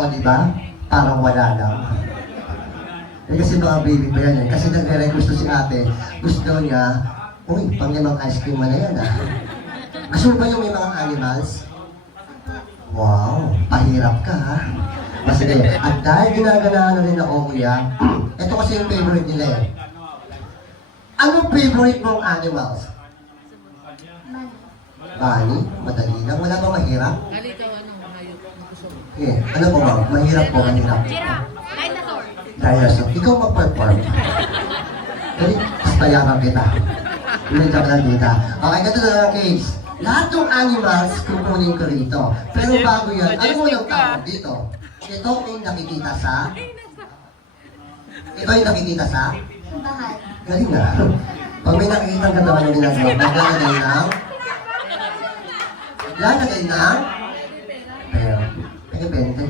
O, di ba? Parang wala lang. Eh, kasi mga baby pa yan eh. Kasi nagre-request si ate, gusto niya, uy, pang-limang ice cream mo na yan ah. Gusto mo ba yung may mga animals? Wow, pahirap ka ha. Kasi at dahil ginaganahan na rin ako kuya, ito kasi yung favorite nila eh. Anong favorite mong animals? Bunny? Madali lang, wala ba mahirap? Eh, ano po ba? Mahirap po, mahirap. Giraffe. Dinosaur. Dinosaur. Ikaw mag-perform. Dali, pastayakan kita. Ilan ka lang dita. Okay, ganito na lang case. Lahat ng animals, kukunin ko rito. Pero bago yan, ano mo yung tawag dito? Ito yung nakikita sa... Ito yung nakikita sa... Bahay. Galing nga. Pag may nakikita ka naman yung ginagawa, maglalagay ng... Lalagay ng... Pero, depende.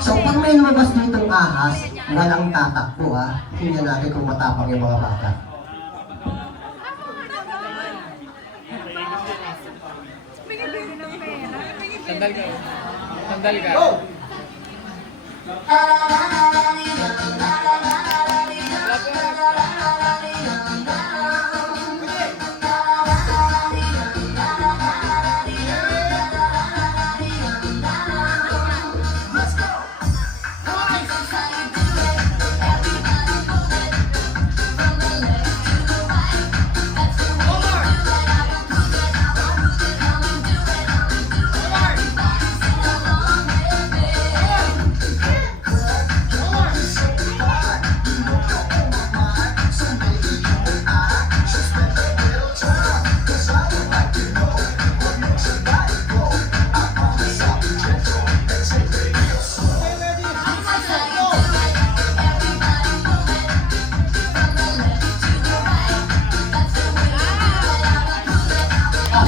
So, pag may lumabas dito ng ahas, walang tatakbo ha. Tingnan natin kung matapang yung mga bata. Sandal ka. Sandal ka. Go!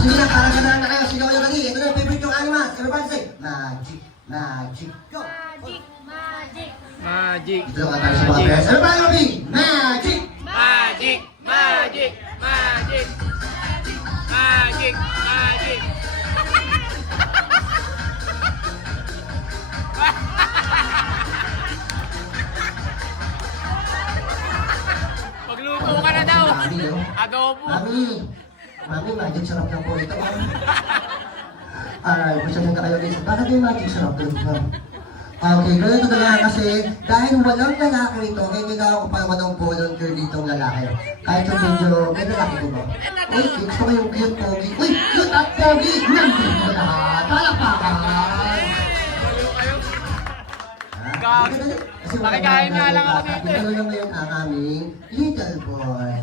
Sige na, para ganahan na kayo. Sigaw kayo dali. Ito na yung favorite yung animals. Everybody say, magic, magic, go! Magic. Magic. Magic. Ito lang tayo sa mga pairs. Everybody ready? Magic! Magic. Magic. Magic. Magic. Magic. Magluto ka na daw. Mami, oh. Adobo. Mami! Mami, magic sarap lang po ito. Alright, masyadong na kayo guys. Bakit yung magic sarap lang? Okay, ganito na lang kasi dahil walang lalaki rito, kaya nila ako pa ng volunteer ditong lalaki. Kahit yung medyo, may lalaki ko ba? Uy, gusto ko yung cute pogi. Uy, cute at pogi! Nandito ko lahat! Palakpakan! Gag. Kasi wala Makikain nga lang ako bata. dito eh. Ito lang ngayon ang aming little boy.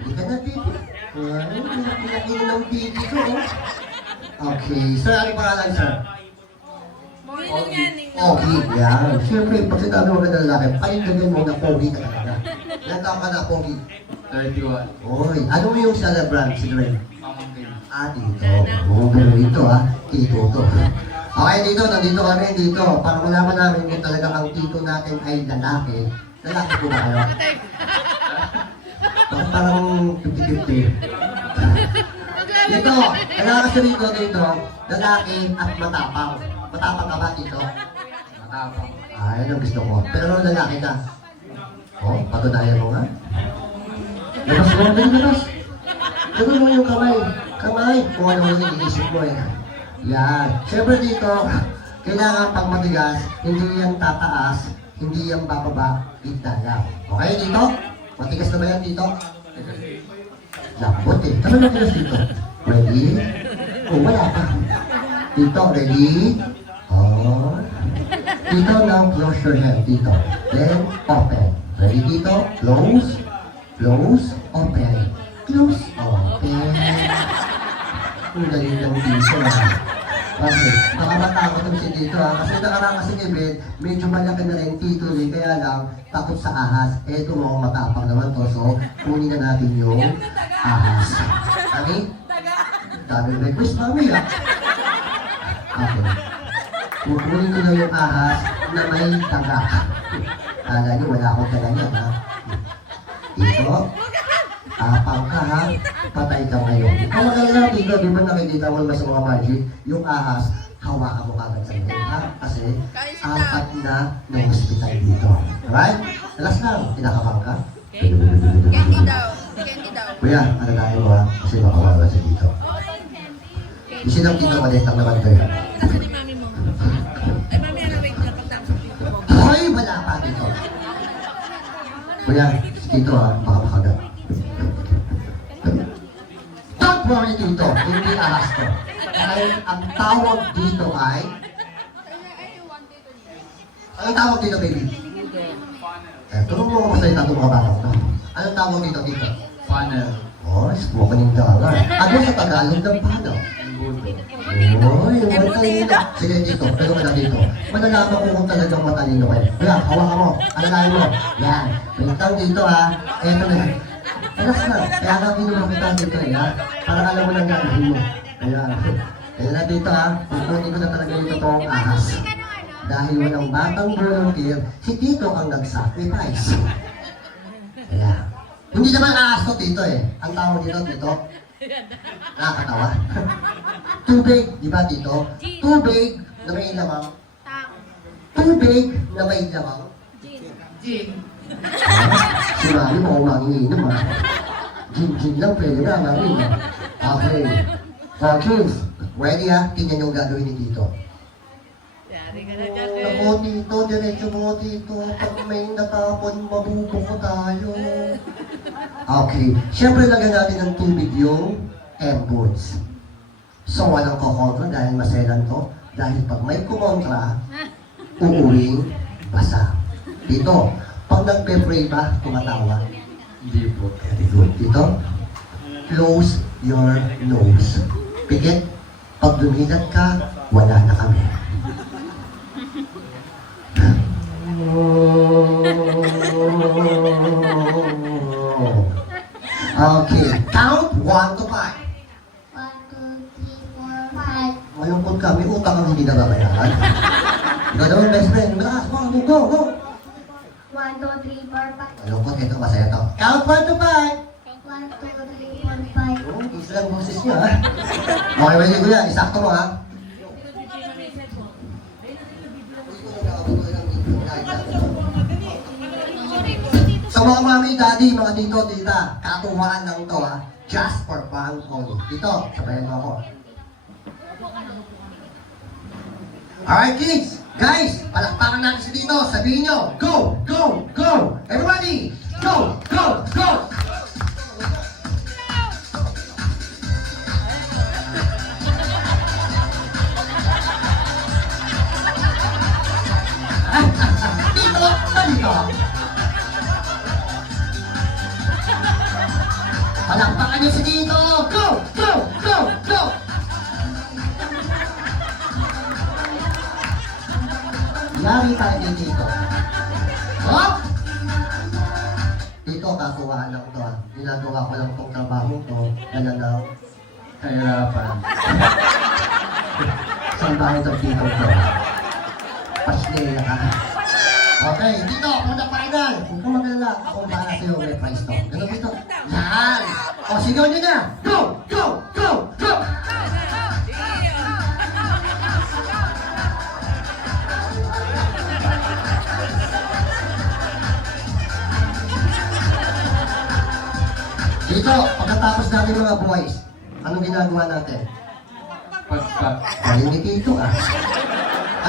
Hindi ka na, baby. Ay, pinaki ng baby ko. Okay, sir, ano pangalan, sir? Pogi, yan. Siyempre, pag sinabi mo ka na lalaki, painggan mo na pogi ka talaga. Ilan taon ka na, pogi? 31. Oy, ano yung celebrant, si Dre? Ah, dito. Oo, pero dito tito to. Okay, dito, nandito kami dito. Para malaman namin kung talagang ang tito natin ay lalaki. Lalaki po ba kayo? Parang 50-50. Dito, kailangan kasi dito, lalaki at matapang. Matapang ka ba dito? Matapang. Ah, yan ang gusto ko. Pero nung lalaki ka, oh, patunayan mo nga. Labas mo, dali labas. Gawin mo yung kamay. Kamay. Kung ano yung iniisip mo eh. Yan. Siyempre dito, kailangan pag matigas, hindi yan tataas, hindi yan bababa, gitna lang. Okay, dito? Matigas na ba yan dito? Lambot eh. Tama na tigas dito. Ready? Oh, wala pa. Dito, ready? Oh. Dito, now close your hand. Dito. Then, open. Ready dito? Close. Close. Open. Close. Open. Ang galing lang dito Okay. Baka matakot ang si dito Kasi nakarang kasi ni Ben, medyo malaki na rin tito kaya lang takot sa ahas. Eto mo, matapang naman to. So, kunin na natin yung ahas. Kami? Dami request, mami Okay. Kukunin ko na yung ahas na may taga. Kala niyo wala akong taga niya, ha? Dito. Tapang ka, ha? Patay ka ngayon. Ang maganda dito, di ba nakikita mo naman sa mga magic, yung ahas, hawakan mo kagad sa loob, ha? Kasi apat na hospital dito. Alright? Last lang, kinakabang ka? Candy daw. Candy daw. Kuya, ano tayo mo ha? Kasi makawala siya dito. Yung sinang dito malitang naman kayo. Kasi ni mami mo. Ay, mami, ano, wait na. Pagtapos dito. Hoy, wala pa dito. Kuya, dito ha, baka makagat. Don't worry dito, hindi ahas ko. Dahil ang tawag dito ay... Anong tawag dito, baby? Tulong mo ako masalita itong mga bata ko. Anong tawag dito, dito? Funnel. Oh, spoken ka nga. Ano sa Tagalog ng paano? Oy, matalino. Sige dito, pero ka na dito. Malalaman ko kung talagang matalino kayo. Kaya, hawakan mo. Alalahin mo. Yan. Pintang dito ha. Eto na. Relax na. Kaya nga pinumapita dito eh ha. Para alam mo lang gagawin mo. Ayan. Kaya na dito ha. Pupunin ko na talaga yung totoong ahas. Dahil walang batang volunteer, si Tito ang nag-sacrifice. Kaya, hindi naman ahas to Tito eh. Ang tawag dito, Tito. Nakakatawa. Tubig, di ba Tito? Tubig na may lamang. Tubig na may lamang. Gin. Si Mami mo manginginom ha. Gin lang pwede na, Mami. Okay. So kids, ready ha? Tingnan yung gagawin ni Tito. Yari ka na dyan. Ako Tito, diretso mo Tito. Pag may natapon, mabubuko tayo. Okay. Siyempre lagyan natin ng tubig yung M-Boots. So walang kukontra dahil maselan to. Dahil pag may kumontra, uuwing basa. Dito, pag nagpe-pray ba, tumatawa? Hindi po. Very good. Dito, close your nose. Pikit, pag lumilat ka, wala na kami. Okay, count 1 to 5. 1, 2, 3, 4, 5. Malungkot ka, may utang ang hindi nababayaran. Ikaw naman, best friend. Malakas mo, go, go! 1, 2, 3, 4, 5. Malungkot, ito, masaya to. Count 1 to 5. 1, 2, 3, 4, 5. Oh, isa lang boses niya, ha? Okay, pwede ko yan. Isakto mo, ha? Sa mga mami, daddy, mga tito, tita, katuwaan lang to, ha? Just for fun only. Dito, sabayan mo ako. Alright, kids! Guys, palakpakan natin si Tito. Sabihin nyo, go! Go! Go! Everybody! Go! Go! Go! Tito! Dito! Palakpakan nyo si Tito! Go! Go! Go! Go! Yari tayo ni Tito. Oh! Tito, katuwaan lang to. Ginagawa ko lang tong trabaho to. Dala lang. Kahirapan. Saan ba ito Tito to? Pasneya ka. Okay, Tito, muna final. Huwag kang magalala. Ako para sa'yo may prize to. Ganun dito. Yan! O, sigaw nyo na! Go! Go! Go! Go! Dito, pagkatapos natin mga boys, anong ginagawa natin? Pagpak. Hindi dito ah.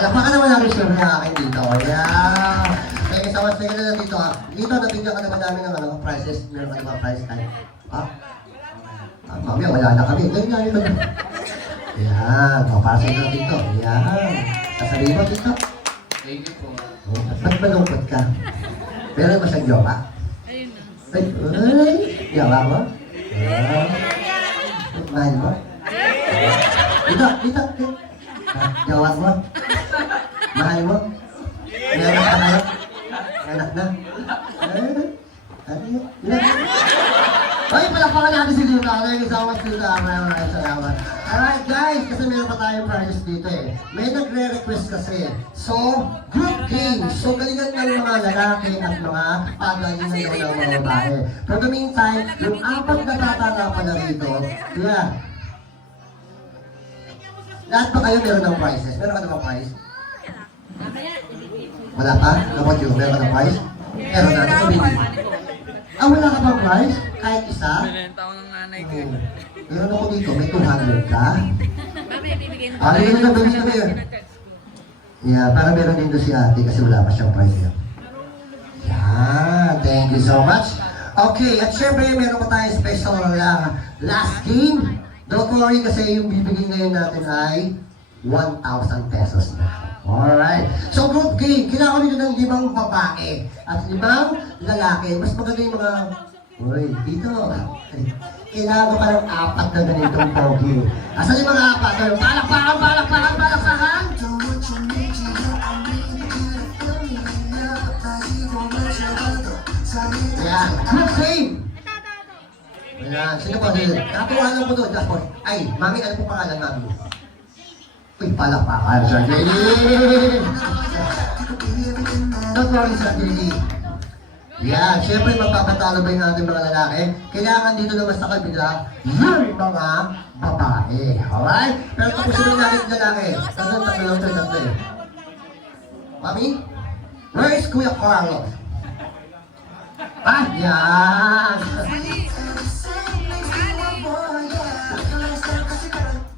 Alam pa ka naman namin sure na akin dito. Yeah! Kaya isa mas tingin na dito ah. Dito, nabigyan ka naman namin ng ano, prizes. Meron ka naman prize tayo. Ah? Mamaya, wala na kami. Ganyan yun. Yan. O, para sa inyo dito. Yan. Sasabihin mo dito. Thank you po. Oh, ba't malungkot ka? Meron ba siyang jowa? Ayun na. Ay, yawa mo? Ah. Mahal mo? Dito, dito. Yawa mo? Mahal mo? May anak ka kayo? May anak na? Ano yun? Ay, palakpakan natin si Tita. Thank you so much, Tita. Maraming salamat. Alright, guys, kasi meron pa tayong prizes dito eh. May nagre-request kasi. So, group games. So, galingan ng mga lalaki at mga pagalingan daw ng mga babae. For the meantime, yung apat na bata na pala rito, yeah. Lahat ba kayo meron ng prizes? Meron ka ng prize? Mamaya, ibigay ko. Wala pa? Kapag yun, meron ka ng prize? Meron na, ito baby. Ah, wala ka bang prize? Kahit isa? Binenta ko ng nanay ko. Oo. Meron ako dito, may 200 ka. Mamaya, ibibigay ko. Ah, yun na, baby, sabi yun. Yeah, para meron din doon si ate kasi wala pa siyang prize yan. Yeah, thank you so much. Okay, at syempre meron pa tayong special last game. Don't worry kasi yung bibigyan ngayon natin ay 1,000 pesos na. Alright. So group game, kailangan nyo ng 5 babae at 5 lalaki. Mas maganda yung mga... Uy, dito. Kailangan ko pa ng 4 na ganitong pogi. Asan yung mga 4? Palakpakan, palakpakan, palakpakan! Ayan, group game! Ayan, sino ba din? Nakuha ko doon, Jasper. Ay, mami, ano po pangalan, mami? Uy, palakpakan, Sir Jenny! Don't worry, Sir Jenny. Yan, syempre magpapatalo ba yung ating mga lalaki? Kailangan dito naman sa kabila, yung mga babae. Alright? Pero tapusin natin yung lalaki. Tatlo eh. Mami? Where is Kuya Carlos? Ah, yan!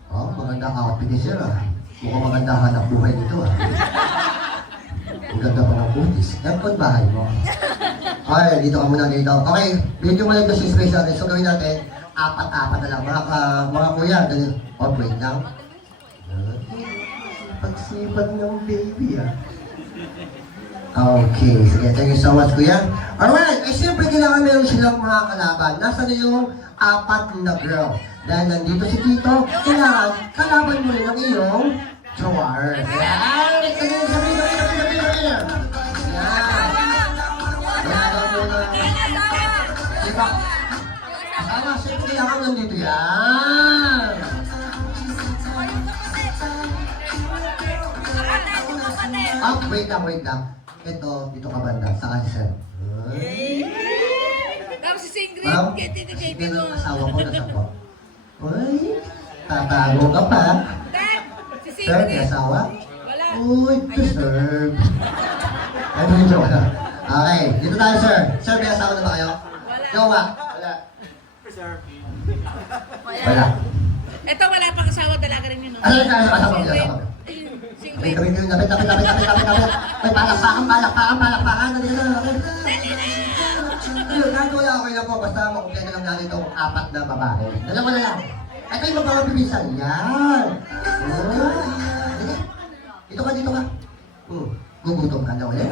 Oh, maganda outfit ni Sir ah. Mukhang maganda hanap buhay dito ah. Ang ganda pa ng putis. Aircon bahay mo. Okay, dito ka muna dito. Okay, medyo malagdas yung space natin. So gawin natin, 4 na lang. Mga kuya, ganyan. Oh, wait lang. Pagsipag ng baby ah. Okay, sige. Thank you so much, kuya. Alright, eh siyempre kailangan meron silang mga kalaban. Nasa na yung 4 na girl. Dahil nandito si Tito, kailangan kalaban mo rin ang iyong drawer. Yan! Sabi. Yan! Kailangan mo na... Diba? Asawa, siyempre kailangan nandito yan! Oh, wait lang. Ito, dito ka banda. Saka si Sir. Tapos si Singrid, Ma'am, kay sige mo. ng asawa ko, nasa po. Uy, tatago ka pa. Dad, si Sir, may Singrid. asawa? Wala. Uy, deserve. Ay, hindi joke lang. Okay, dito tayo, sir. Sir, may asawa na ba kayo? Wala. Jowa? Wala. Ito, wala pang asawa, dalaga rin yun. no? Ano yung asawa ko? Ayun, Wait, Singrid. lapit. Ay, palakpakan. Nandito na, okay. Ayun, kahit wala okay na po, basta makumpleto lang natin itong 4 na babae. Dalawa na lang. Ito yung magpapabilisan. Yan. Oh. Sige. Dito ka. Gugutom ka na ulit.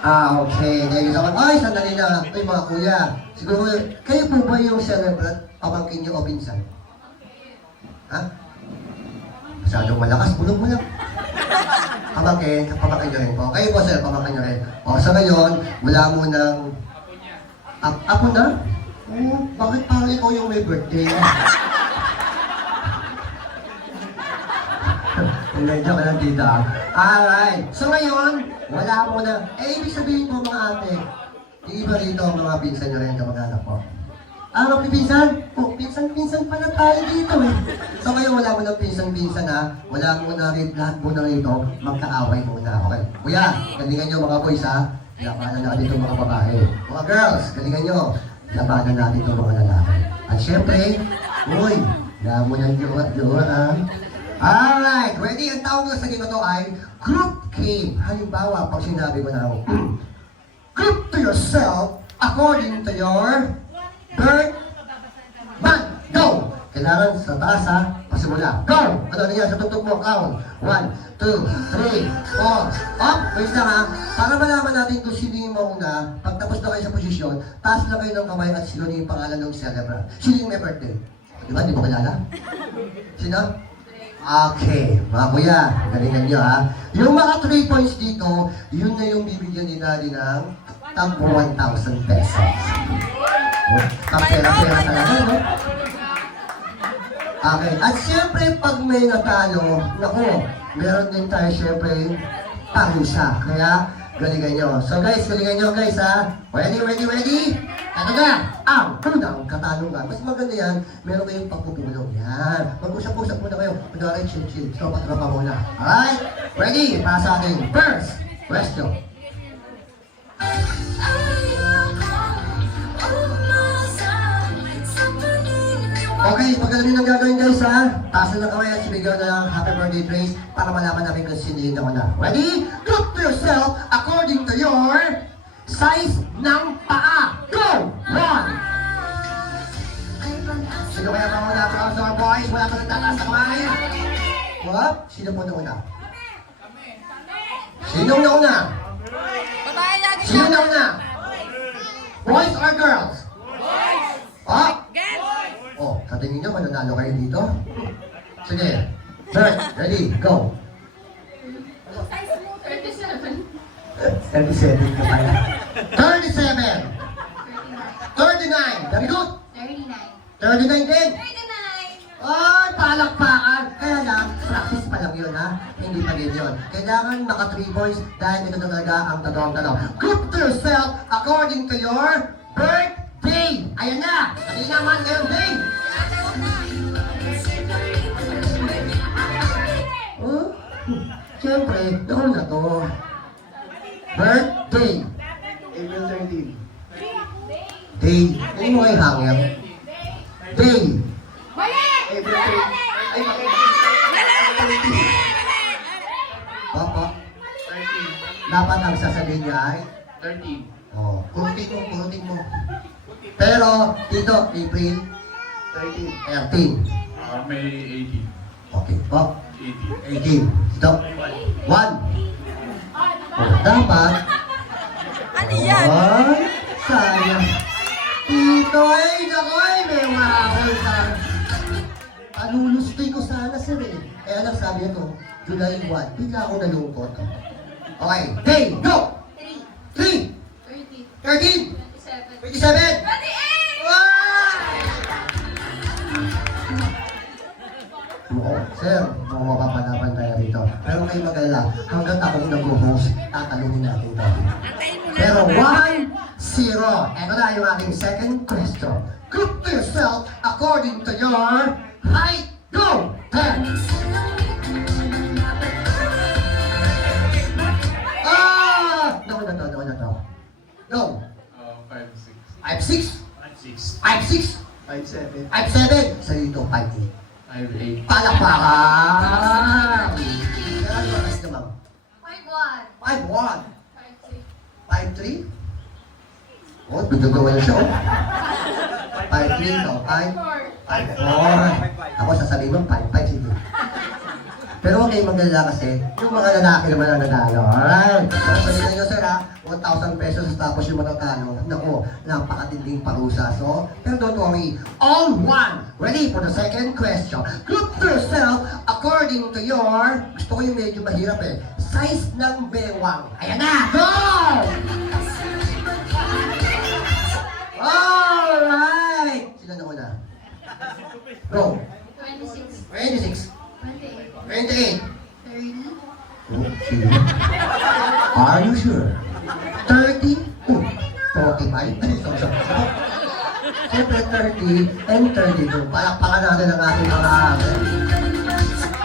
Ah, okay. Dahil sa ay, sandali na. Ay, mga kuya. Siguro, kayo po ba yung celebrant, pamangkin niyo o pinsan? Ha? Masyadong malakas, bulog mo lang. Pamangkin niyo rin po. Kayo po, sir, pamangkin niyo rin. O, sa ngayon, wala mo ng... Ako na? Oh, bakit parang ikaw yung may birthday? Medyo ka lang dito ah. Alright. So ngayon, wala mo na. Eh, ibig sabihin po mga ate, yung iba rito, mga pinsan nyo rin, kamag-anak po. Ah, magpipinsan? Oh, pinsan pala tayo dito eh. So ngayon, wala mo na pinsan-pinsan ha. Wala mo na rin, lahat mo na rito, magkaaway muna. Okay. Kuya, galingan nyo mga boys ha. Labanan natin itong mga babae. Mga girls, galingan nyo. Labanan natin itong mga lalaki. At syempre, uy, mo na jowa ha. Alright, ready? Ang tawag ko sa game na to ay group game. Halimbawa, pag sinabi ko na group to yourself according to your birth month. Go! Kailangan sa taas ha, pasimula. Go! Ano yan? Sa tutok mo, count. 1, 2, 3, 4. Up! Wait lang ha. Para malaman natin kung sino yung mauna, pag tapos na kayo sa posisyon, taas lang kayo ng kamay at sino yung pangalan ng celebrant. Sino yung may birthday? Di ba? Di mo kilala? Sino? Okay, mga kuya, galingan nyo ha. Yung mga 3 points dito, yun na yung bibigyan ni Daddy ng tag 1,000 pesos. Kapera-pera talaga, no? Okay, at siyempre pag may natalo, naku, meron din tayo siyempre parusa. Kaya, galingan nyo. So guys, galingan nyo guys ha. Ready? Ito na, ang unang katanungan. Mas maganda yan, meron kayong pagpupulong yan. Mag-usap-usap muna kayo. Kunwari, chill-chill. Tropa-tropa muna. Alright? Ready? Para sa ating first question. Okay, pagkagaling ng gagawin guys ha. Taas na lang kamay at sumigaw na lang happy birthday praise para malaman namin kung sino yung nauna. Ready? Group to yourself according to your size ng paa. Go! 1. Sino kaya pa muna? From our boys, wala pa nagtataas sa kamay. What? Sino po nauna? Sino nauna? Babae lagi Sino nauna? Boys or girls? Oh? Get! Oh, sa tingin nyo, mananalo kayo dito? Sige. First, ready, go. 37. 37 ka pala. 37. 39. Very good. 39. 39 din. 39. Ay, palakpakan. Kaya lang, practice pa lang yun, ha? Hindi pa din yun. Kailangan maka 3 points dahil ito talaga ang totoong tanong. Group to yourself according to your birthday. Ayan na. Sabi naman ngayong day. Oh, siyempre, noon na to. Birthday. April 13. Day. Ano mo kayo hangin? Day. April 13. Ay, Opo. 13. Dapat ang sasabihin niya ay 13. oh, kurutin mo. Pero, dito, April 13. 13. May 18. Okay, po. 18. 18. Stop. 1. Oh, dapat. Ano yan? Ay, sayang. Tito, ay, naku, ay, may mahal ka. Panulustoy ko sana, sir, eh. Kaya lang sabi ito, July 1. Bigla ako nalungkot. Okay, day, go! 3. 30. 13. 27. 27. 28. Oo, sir, mapapalaban tayo dito. Pero kayo mag-alala, hanggang akong nag-host, tatanungin natin to. Antayin mo na. Pero 1-0. Ito na yung aking second question. Group to yourself according to your height. Go! 10. Ah! No. Go! 5, 6. 5'6". 5, 6. 5'6". 5-7. 5'7". Sa dito, 5'8". 5, 8. Palakpakan! Kaya ano ba kasi naman? 51. 5'1". 5'3"? Oh, bigagawa na siya, oh. 5'3", no? 5'4". Ako sasabihin mo, 5'5", sige. Pero huwag kayong magalala kasi, yung mga lalaki naman ang nanalo. Alright? So, sabihin nyo, sir, ha? 1,000 pesos tapos yung matatalo. Naku, napakatinding parusa. So, pero don't worry. All one. Ready for the second question. Group to yourself according to your, gusto ko yung medyo mahirap eh, size ng bewang. Ayan na! Go! Alright! Sila na una. Go. 26. 26. 28. 28. 30. Oh, sige. Are you sure? 30? Oh, 45? Sorry. Siyempre 30 and 32. Palakpakan natin ang ating mga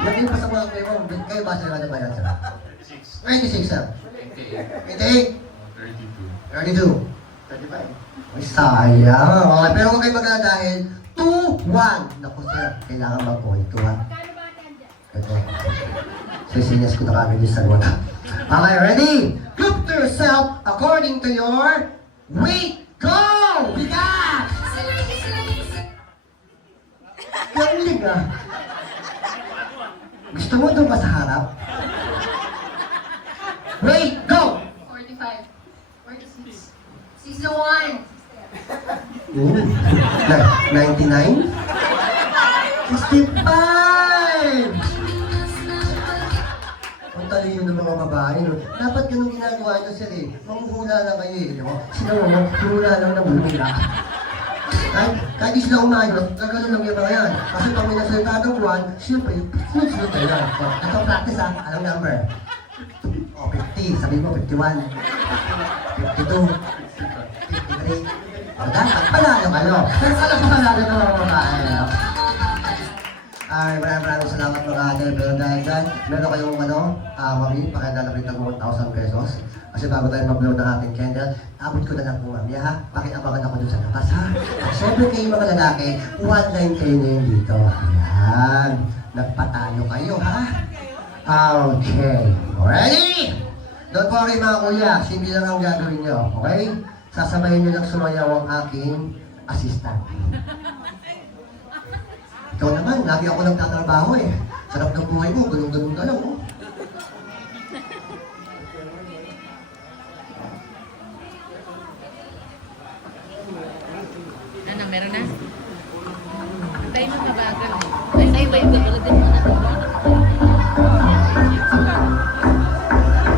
Lagyan pa sa mga kayo ba sila na ba yan, sir? 26, sir. 28. 28. 32. 32. 35. Ay, sayang. Okay, pero huwag kayo magkala dahil 2-1. Naku, sir, kailangan mag-point. 2-1. Ito. Sisinyas ko na kami sa wala. Okay, ready? Group to yourself according to your weight. Go! Bigat! Galing ah. Gusto mo doon ba sa harap? Wait, go! 45. 46. 61. Ooh. 99? 65! Ang talino ng mga babae, no? Dapat ganun ginagawa nyo, sir, eh. Mamuhula lang kayo, eh. No? Sila mo, mamuhula lang ng bumila. Kahit di sila umayos, gagano lang yung mga yan. Kasi pag may nasalita ng buwan, siyempre, sunod-sunod tayo lang. Ito practice, ha? Anong number? O, 50. Sabi mo, 51. 52. 53. O dapat panalo kayo. Pero alam ko panalo ng mga babae. Ay, maraming salamat mga ate. Pero dahil dyan, meron kayong mami, pakilalapit ng 1,000 pesos. Kasi bago tayo mag-blow ng ating candle, abot ko na lang po mami ha. Pakiabangan ako dun sa labas ha. At syempre kayo mga lalaki, one line kayo na yun dito. Ayan. Nagpatalo kayo ha. Okay. Ready? Don't worry mga kuya, simple lang ang gagawin nyo. Okay? Sasabayin nyo lang sumayaw ang aking assistant. Ikaw naman, lagi ako nagtatrabaho eh. Sarap ng buhay mo, ganun-ganun ka lang oh. Ano, meron na? Tayo mo mabagal. Ay, wait, gagawin din mo na.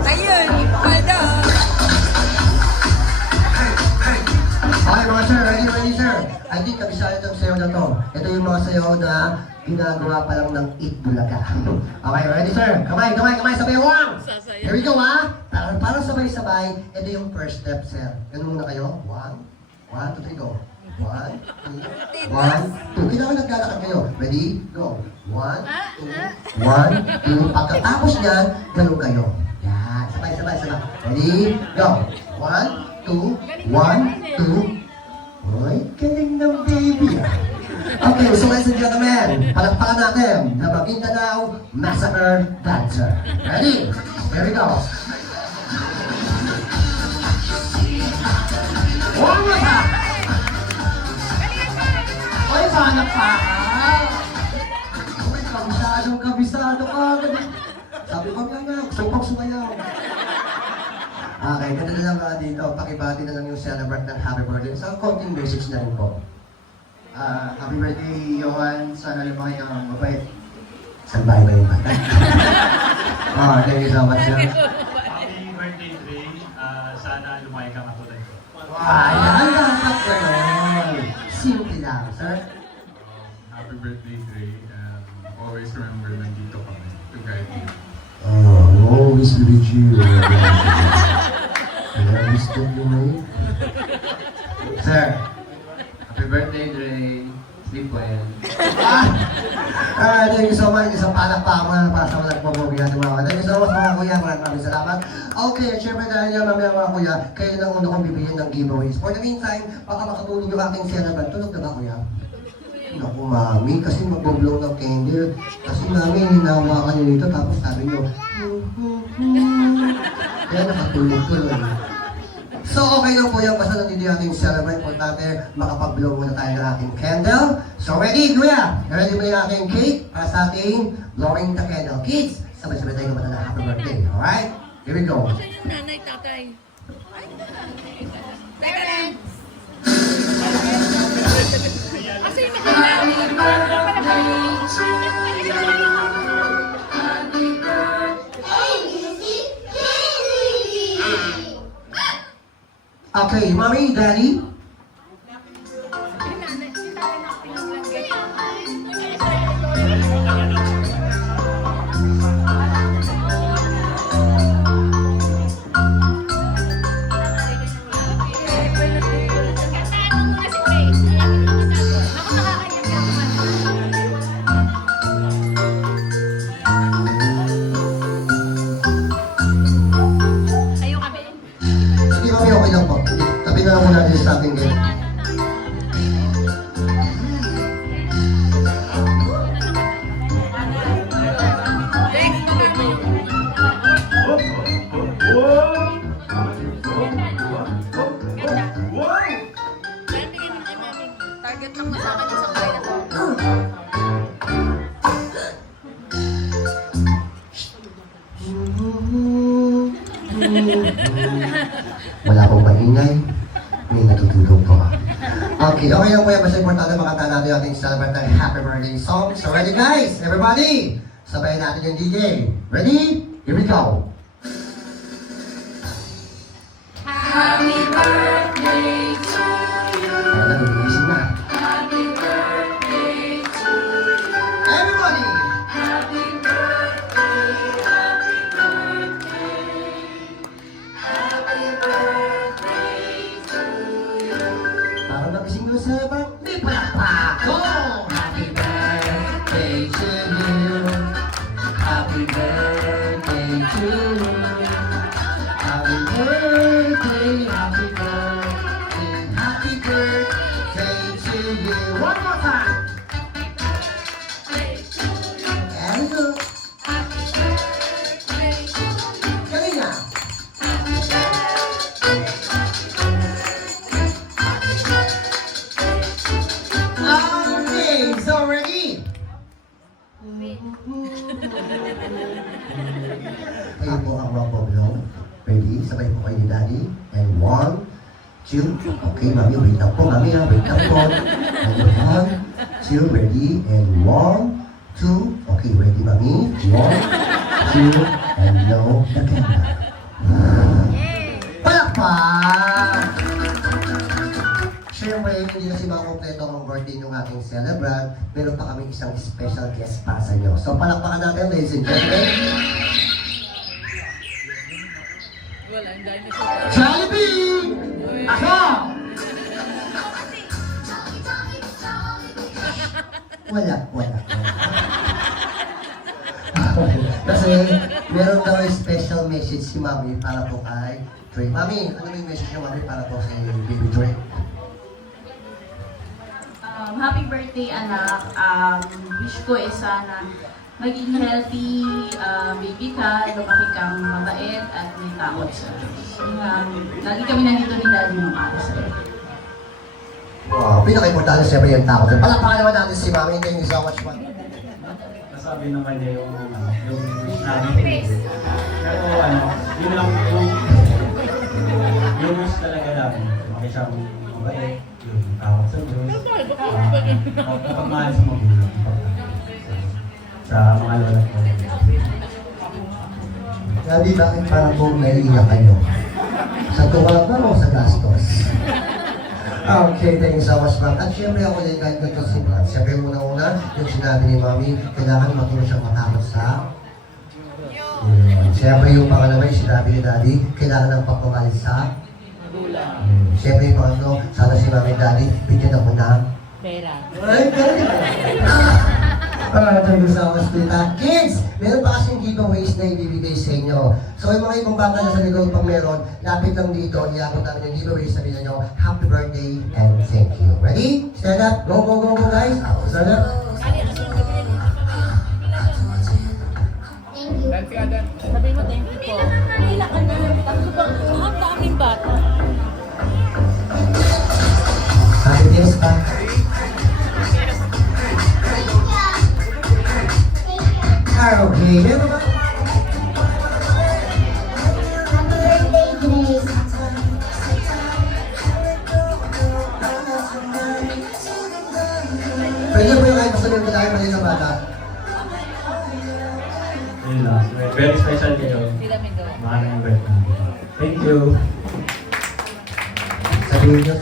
Ayun, hold on. Okay mga sir, ready sir? I think kabisado itong sayaw na to. Ito yung mga sayaw na ginagawa pa lang ng Itbulaga. Okay, ready sir? Kamay, sabay one! Here we go ha! Para sabay-sabay, ito yung first step sir. Ganun muna kayo. 1, 2, 3, go. 1, 2, 1, 2. Kailangan naglalakad kayo. Ready? Go. 1, 2, 1, 2. Pagkatapos niyan, ganun kayo. Yan. Sabay. Ready? Go. 1, 2, 1, 2. Uy, galing ng baby. Okay, so ladies and gentlemen, palakpakan natin na Maguindanao Massacre Dancer. Ready? Here we go. One more time. Oy, sana pa. Uy, kabisado ka. Sabi ko nga, supang sumayaw. Okay, ganda na lang dito. Pakibati na lang yung celebrate ng happy birthday. Sa konting message na rin po. Happy birthday, Johan. Sana lumaki kang mabait. Saan ba yung bata? Thank you so much, sir. Happy birthday, Dre. Sana lumaki ka katulad ko. Ayan, dapat gano'n. Simple lang, sir. Happy birthday, Dre. And always remember, nandito kami to guide you. Always with you. Understood you, mate? Sir. Happy birthday, Dre. Sleep well. Thank you so much. Isang palakpakan para sa mga nagpapogi natin mga kuya. Thank you so much mga kuya. Maraming salamat. Okay, syempre dahil niya mamaya mga kuya, kayo lang una kong bibigyan ng giveaways. For the meantime, baka makatulog yung aking celebrant. Tulog na ba kuya? Naku mami, kasi mag-blow ng candle. Kasi mami, hinahawakan niyo dito tapos sabi niyo, kaya nakatulog tuloy. So okay lang po yan, basta nandito yung ating celebrant. Importante, makapag-blow muna tayo ng ating candle. So ready, kuya? Ready mo yung ating cake para sa ating blowing the candle. Kids, sabay-sabay tayo naman na happy birthday. Alright? Here we go. Saan yung nanay, tatay? Parents! Kasi yung Okay, mommy, daddy. Hindi kami okay lang po. Tabi na lang muna natin sa ating game. Target lang mo sa akin isang buhay na to. Wala pong maingay. May natutulog po. Okay lang po yan. Basta importante makanta natin yung ating celebrate ng happy birthday song. So ready guys? Everybody? Sabayan natin yung DJ. Ready? Here we go. Happy birthday to you. Para nagugising na. Happy birthday to you. Everybody! Happy birthday, happy birthday. Happy birthday to you. sabay po kayo ni Daddy. And 1, 2, okay, Mami, wait lang po, Mami, wait lang po. And 1, 2, ready, and 1, 2, okay, ready, Mami. 1, 2, and no, the camera. Palakpak! Siyempre, hindi na si mga kompleto ang birthday ng ating celebrant. Meron pa kami isang special guest para sa inyo. So, palakpakan natin, ladies and gentlemen. Wala, ang dahil siya. Jollibee! Ako! Wala. Kasi meron daw yung special message si Mami para po kay Dre. Mami, ano yung message niyo, Mami, para po sa baby Dre? Happy birthday, anak. Wish ko sana maging healthy baby ka, lumaki kang mabait at may takot sa Diyos. Lagi kami nandito ni Daddy nung araw sa'yo. Wow, pinaka-importante siyempre yung takot. Palakpakan naman natin si Mami. Thank you so much, Mami. Nasabi naman niya yung wish namin. Pero yun lang yung wish talaga namin. Lumaki siyang mabait, yung takot sa Diyos. Kapagmahal sa magulang. Sa mga lola ko. Daddy, bakit parang po naiiyak kayo? Sa tuwa ba o sa gastos? Okay, thank you so much, ma'am. At syempre ako din kahit nagkasimulan. Siyempre muna-una, yung sinabi ni Mami, kailangan matuloy siyang matakot sa... Siyempre yung pangalaway, sinabi ni Daddy, kailangan ng pagmamahal sa... Siyempre yung pangatlo, sana si Mami at Daddy, bigyan ako ng... Pera. Ay, galing! Thank you so much, Tita. Kids, meron pa kasing giveaways na ibibigay sa inyo. So yung mga ibang bata na sa likod pag meron, lapit lang dito, iabot namin yung giveaways, sabihin nyo, happy birthday and thank you. Ready? Stand up. Go, go, go, go, guys. Stand up. Sabi mo, thank you po. Kanila ka na. Tapos ba, ang daming bata. Happy Fiesta. Okay, meron ba? Pwede po yung kahit masabi ko tayo mali ng bata. Yun lang. Very special kayo. Sila may gawa. Maraming birthday. Thank you. Sabihin nyo,